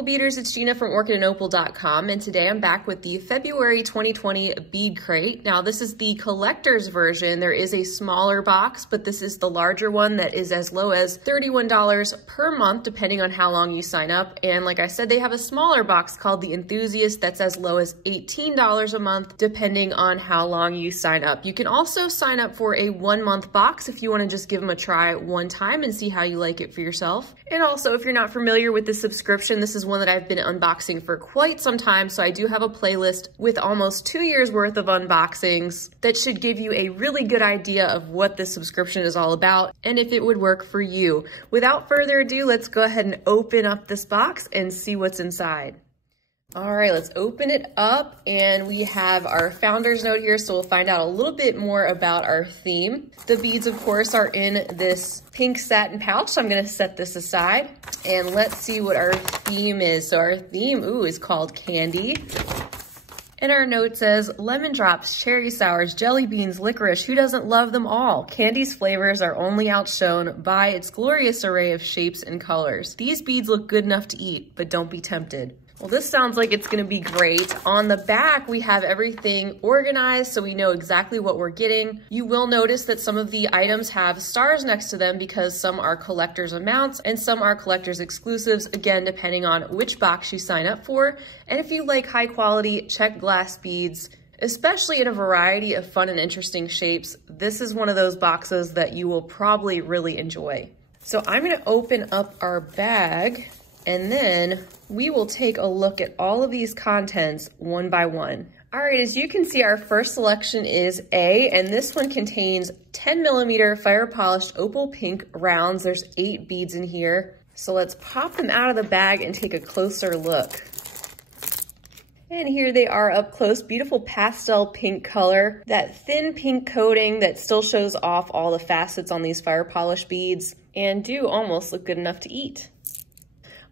beautiful beaders, it's Gina from orchidandopal.com, and today I'm back with the February 2020 BeadCrate. Now this is the collector's version. There is a smaller box, but this is the larger one that is as low as $31 per month, depending on how long you sign up. And like I said, they have a smaller box called the Enthusiast that's as low as $18 a month, depending on how long you sign up. You can also sign up for a 1-month box if you want to just give them a try one time and see how you like it for yourself. And also, if you're not familiar with the subscription, this is one that I've been unboxing for quite some time, so I do have a playlist with almost 2 years worth of unboxings that should give you a really good idea of what this subscription is all about and if it would work for you. Without further ado, let's go ahead and open up this box and see what's inside. All right, let's open it up, and we have our founder's note here, so we'll find out a little bit more about our theme. The beads, of course, are in this pink satin pouch, so I'm gonna set this aside, and let's see what our theme is. So our theme, is called Candy. And our note says, lemon drops, cherry sours, jelly beans, licorice, who doesn't love them all? Candy's flavors are only outshone by its glorious array of shapes and colors. These beads look good enough to eat, but don't be tempted. Well, this sounds like it's gonna be great. On the back, we have everything organized so we know exactly what we're getting. You will notice that some of the items have stars next to them because some are collector's amounts and some are collector's exclusives, again, depending on which box you sign up for. And if you like high quality Czech glass beads, especially in a variety of fun and interesting shapes, this is one of those boxes that you will probably really enjoy. So I'm gonna open up our bag, and then we will take a look at all of these contents one by one. All right, as you can see, our first selection is A, and this one contains 10mm fire polished opal pink rounds. There's 8 beads in here. So let's pop them out of the bag and take a closer look. And here they are up close, beautiful pastel pink color, that thin pink coating that still shows off all the facets on these fire polished beads and do almost look good enough to eat.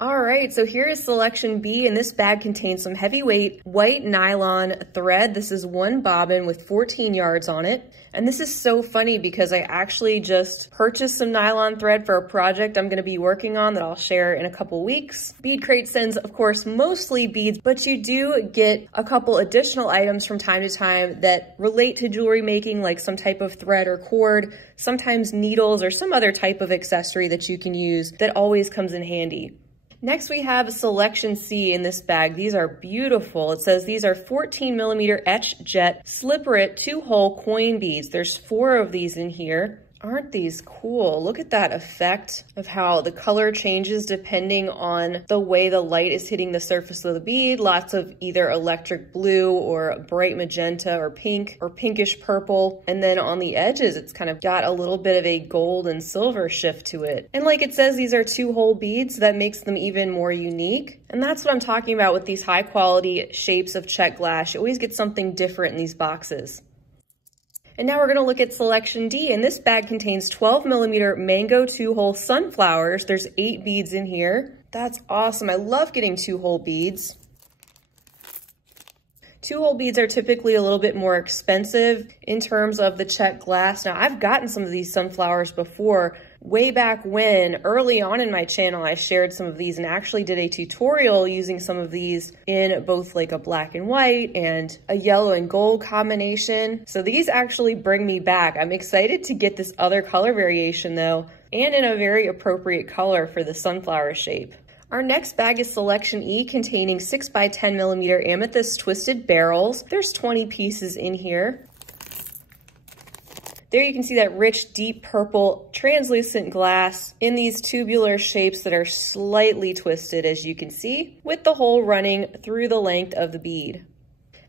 All right, so here is selection B, and this bag contains some heavyweight white nylon thread. This is 1 bobbin with 14 yards on it. And this is so funny because I actually just purchased some nylon thread for a project I'm gonna be working on that I'll share in a couple weeks. BeadCrate sends, of course, mostly beads, but you do get a couple additional items from time to time that relate to jewelry making, like some type of thread or cord, sometimes needles or some other type of accessory that you can use that always comes in handy. Next, we have selection C in this bag. These are beautiful. It says these are 14mm etch jet slipperit 2-hole coin beads. There's 4 of these in here. Aren't these cool? Look at that effect of how the color changes depending on the way the light is hitting the surface of the bead. Lots of either electric blue or bright magenta or pink or pinkish purple. And then on the edges, it's kind of got a little bit of a gold and silver shift to it. And like it says, these are 2-hole beads. That makes them even more unique. And that's what I'm talking about with these high quality shapes of Czech glass. You always get something different in these boxes. And now we're gonna look at selection D, and this bag contains 12mm mango 2-hole sunflowers. There's 8 beads in here. That's awesome. I love getting 2-hole beads. 2-hole beads are typically a little bit more expensive in terms of the Czech glass. Now, I've gotten some of these sunflowers before. Way back when, early on in my channel, I shared some of these and actually did a tutorial using some of these in both like a black and white and a yellow and gold combination. So these actually bring me back. I'm excited to get this other color variation though, and in a very appropriate color for the sunflower shape. Our next bag is selection E, containing 6x10mm amethyst twisted barrels. There's 20 pieces in here. There you can see that rich, deep purple, translucent glass in these tubular shapes that are slightly twisted, as you can see, with the hole running through the length of the bead.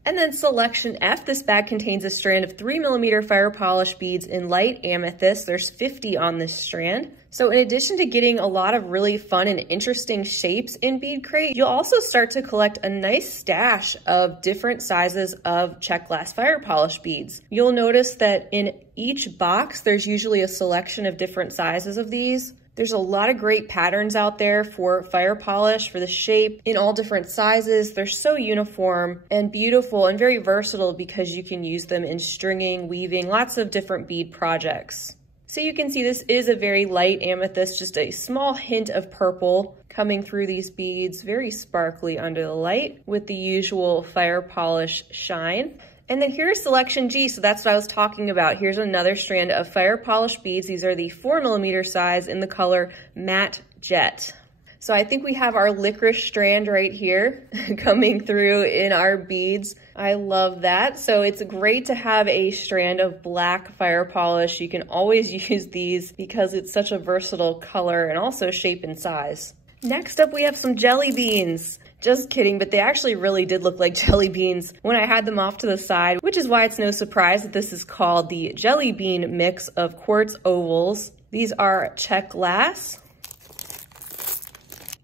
And then selection F, this bag contains a strand of 3mm fire polish beads in light amethyst. There's 50 on this strand. So in addition to getting a lot of really fun and interesting shapes in BeadCrate, you'll also start to collect a nice stash of different sizes of Czech glass fire polish beads. You'll notice that in each box, there's usually a selection of different sizes of these. There's a lot of great patterns out there for fire polish, for the shape in all different sizes. They're so uniform and beautiful and very versatile because you can use them in stringing, weaving, lots of different bead projects. So you can see this is a very light amethyst, just a small hint of purple coming through these beads, very sparkly under the light with the usual fire polish shine. And then here's selection G, so that's what I was talking about. Here's another strand of fire polish beads. These are the 4mm size in the color Matte Jet. So I think we have our licorice strand right here coming through in our beads. I love that. So it's great to have a strand of black fire polish. You can always use these because it's such a versatile color and also shape and size. Next up, we have some jelly beans. Just kidding, but they actually really did look like jelly beans when I had them off to the side, which is why it's no surprise that this is called the jelly bean mix of quartz ovals. These are Czech glass.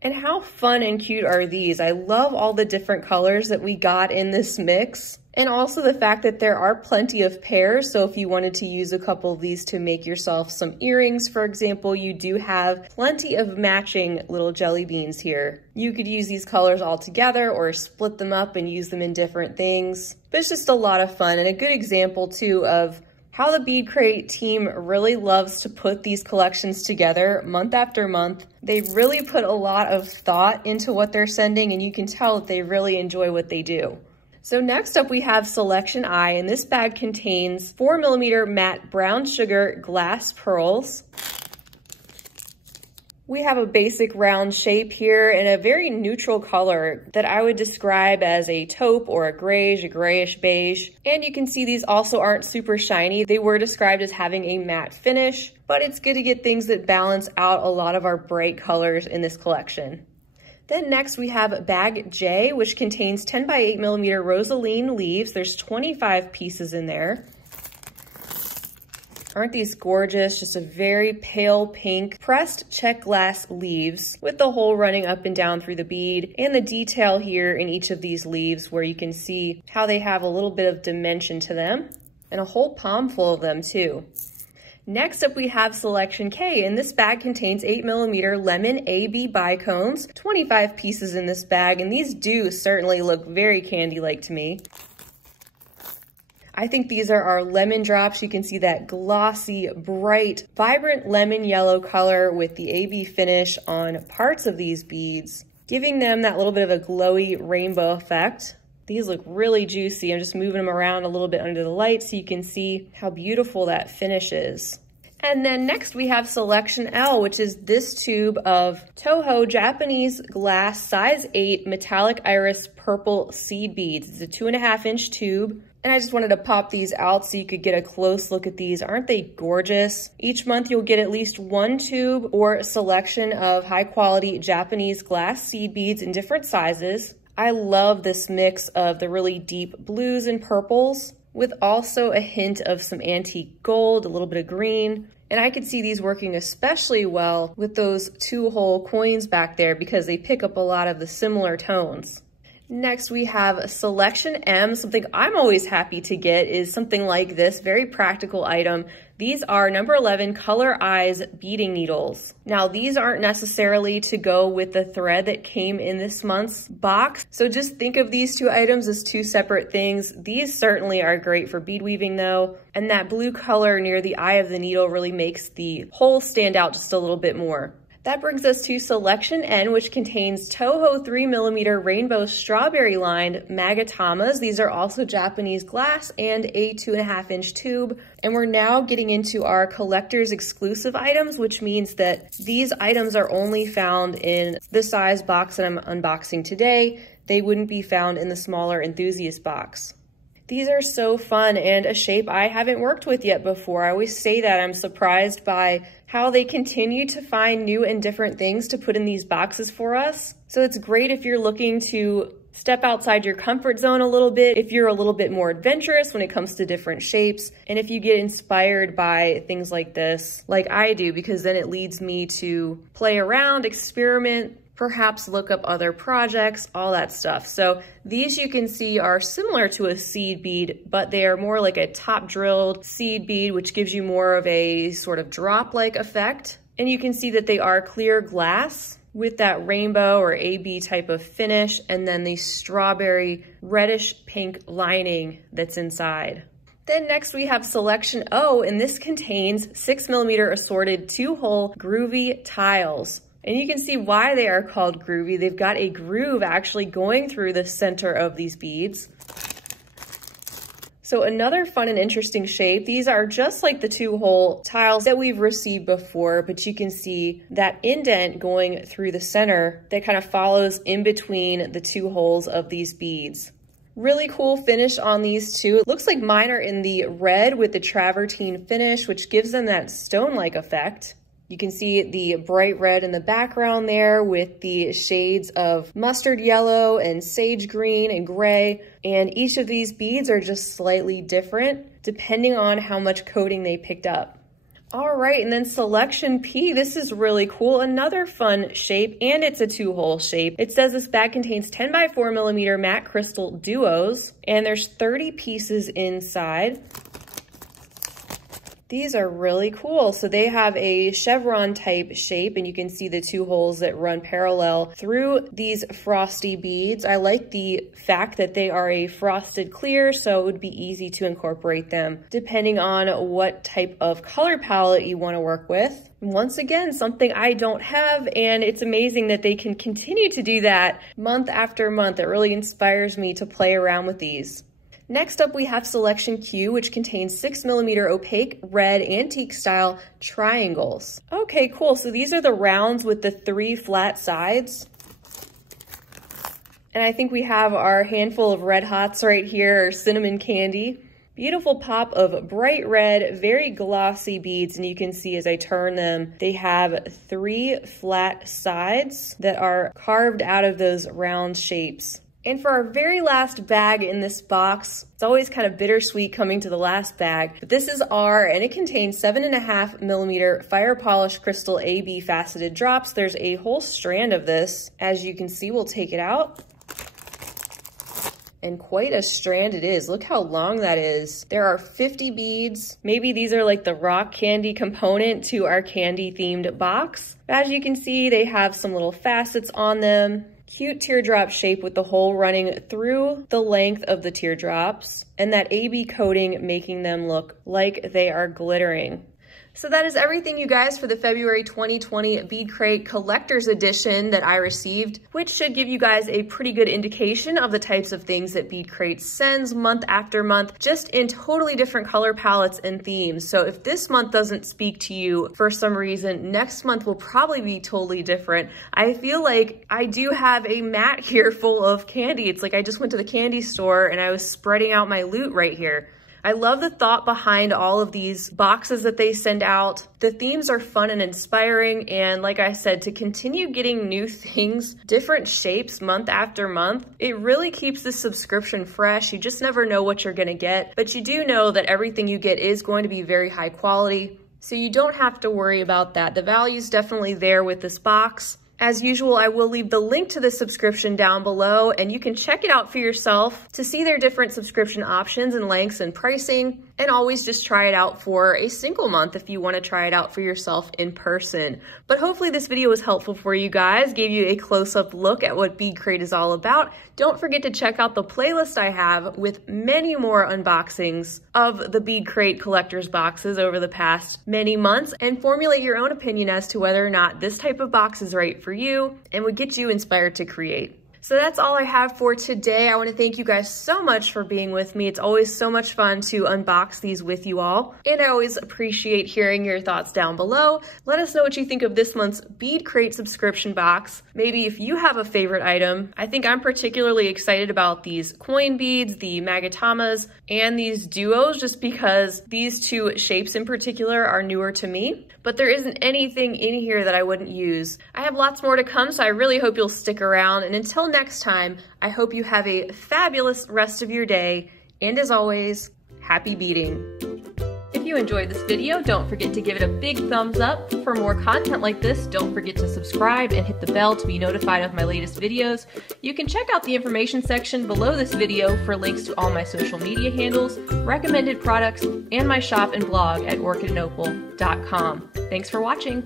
And how fun and cute are these? I love all the different colors that we got in this mix. And also the fact that there are plenty of pairs. So if you wanted to use a couple of these to make yourself some earrings, for example, you do have plenty of matching little jelly beans here. You could use these colors all together or split them up and use them in different things. But it's just a lot of fun and a good example too of how the BeadCrate team really loves to put these collections together month after month. They really put a lot of thought into what they're sending, and you can tell that they really enjoy what they do. So next up we have Selection I, and this bag contains 4mm matte brown sugar glass pearls. We have a basic round shape here in a very neutral color that I would describe as a taupe or a grayish beige. And you can see these also aren't super shiny. They were described as having a matte finish, but it's good to get things that balance out a lot of our bright colors in this collection. Then next we have bag J, which contains 10 by 8mm rosaline leaves. There's 25 pieces in there. Aren't these gorgeous? Just a very pale pink pressed Czech glass leaves with the hole running up and down through the bead, and the detail here in each of these leaves where you can see how they have a little bit of dimension to them, and a whole palm full of them too. Next up we have Selection K, and this bag contains 8mm lemon AB bicones, 25 pieces in this bag, and these do certainly look very candy-like to me. I think these are our lemon drops. You can see that glossy, bright, vibrant lemon yellow color with the AB finish on parts of these beads, giving them that little bit of a glowy rainbow effect. These look really juicy. I'm just moving them around a little bit under the light so you can see how beautiful that finish is. And then next we have Selection L, which is this tube of Toho Japanese glass size 8 metallic iris purple seed beads. It's a 2.5-inch tube. And I just wanted to pop these out so you could get a close look at these. Aren't they gorgeous? Each month you'll get at least one tube or a selection of high quality Japanese glass seed beads in different sizes. I love this mix of the really deep blues and purples with also a hint of some antique gold, a little bit of green. And I could see these working especially well with those 2-hole coins back there because they pick up a lot of the similar tones. Next, we have Selection M. Something I'm always happy to get is something like this, very practical item. These are number 11 Color Eyes beading needles. Now, these aren't necessarily to go with the thread that came in this month's box. So just think of these two items as two separate things. These certainly are great for bead weaving though. And that blue color near the eye of the needle really makes the hole stand out just a little bit more. That brings us to Selection N, which contains Toho 3mm rainbow strawberry lined magatamas. These are also Japanese glass and a 2.5-inch tube. And we're now getting into our collector's exclusive items, which means that these items are only found in the size box that I'm unboxing today. They wouldn't be found in the smaller enthusiast box. These are so fun and a shape I haven't worked with yet before. I always say that I'm surprised by how they continue to find new and different things to put in these boxes for us. So it's great if you're looking to step outside your comfort zone a little bit, if you're a little bit more adventurous when it comes to different shapes, and if you get inspired by things like this, like I do, because then it leads me to play around, experiment, perhaps look up other projects, all that stuff. So these you can see are similar to a seed bead, but they are more like a top drilled seed bead, which gives you more of a sort of drop-like effect. And you can see that they are clear glass with that rainbow or AB type of finish, and then the strawberry reddish pink lining that's inside. Then next we have Selection O, and this contains 6mm assorted 2-hole Groovy Tiles. And you can see why they are called groovy. They've got a groove actually going through the center of these beads. So another fun and interesting shape. These are just like the 2-hole tiles that we've received before, but you can see that indent going through the center that kind of follows in between the 2 holes of these beads. Really cool finish on these two. It looks like mine are in the red with the travertine finish, which gives them that stone-like effect. You can see the bright red in the background there with the shades of mustard yellow and sage green and gray. And each of these beads are just slightly different depending on how much coating they picked up. All right, and then Selection P, this is really cool. Another fun shape, and it's a 2-hole shape. It says this bag contains 10 by 4mm matte crystal duos, and there's 30 pieces inside. These are really cool. So they have a chevron type shape, and you can see the 2 holes that run parallel through these frosty beads. I like the fact that they are a frosted clear, so it would be easy to incorporate them depending on what type of color palette you want to work with. Once again, something I don't have, and it's amazing that they can continue to do that month after month. It really inspires me to play around with these. Next up, we have Selection Q, which contains 6mm opaque red antique style triangles. Okay, cool. So these are the rounds with the 3 flat sides. And I think we have our handful of red hots right here, or cinnamon candy. Beautiful pop of bright red, very glossy beads. And you can see as I turn them, they have 3 flat sides that are carved out of those round shapes. And for our very last bag in this box, it's always kind of bittersweet coming to the last bag, but this is R, and it contains 7.5mm fire polished crystal AB faceted drops. There's a whole strand of this. As you can see, we'll take it out. And quite a strand it is. Look how long that is. There are 50 beads. Maybe these are like the rock candy component to our candy themed box. As you can see, they have some little facets on them. Cute teardrop shape with the hole running through the length of the teardrops, and that AB coating making them look like they are glittering. So that is everything, you guys, for the February 2020 BeadCrate Collector's Edition that I received, which should give you guys a pretty good indication of the types of things that BeadCrate sends month after month, just in totally different color palettes and themes. So if this month doesn't speak to you for some reason, next month will probably be totally different. I feel like I do have a mat here full of candy. It's like I just went to the candy store and I was spreading out my loot right here. I love the thought behind all of these boxes that they send out. The themes are fun and inspiring, and like I said, to continue getting new things, different shapes month after month, it really keeps the subscription fresh. You just never know what you're gonna get, but you do know that everything you get is going to be very high quality, so you don't have to worry about that. The value's definitely there with this box. As usual, I will leave the link to the subscription down below, and you can check it out for yourself to see their different subscription options and lengths and pricing, and always just try it out for a single month if you want to try it out for yourself in person. But hopefully this video was helpful for you guys, gave you a close-up look at what BeadCrate is all about. Don't forget to check out the playlist I have with many more unboxings of the BeadCrate collector's boxes over the past many months, and formulate your own opinion as to whether or not this type of box is right for you and would get you inspired to create. So that's all I have for today. I want to thank you guys so much for being with me. It's always so much fun to unbox these with you all, and I always appreciate hearing your thoughts down below. Let us know what you think of this month's BeadCrate subscription box. Maybe if you have a favorite item. I think I'm particularly excited about these coin beads, the magatamas, and these duos, just because these two shapes in particular are newer to me. But there isn't anything in here that I wouldn't use. I have lots more to come, so I really hope you'll stick around. And until next time, I hope you have a fabulous rest of your day. And as always, happy beading. If you enjoyed this video, don't forget to give it a big thumbs up. For more content like this, don't forget to subscribe and hit the bell to be notified of my latest videos. You can check out the information section below this video for links to all my social media handles, recommended products, and my shop and blog at orchidandopal.com. Thanks for watching.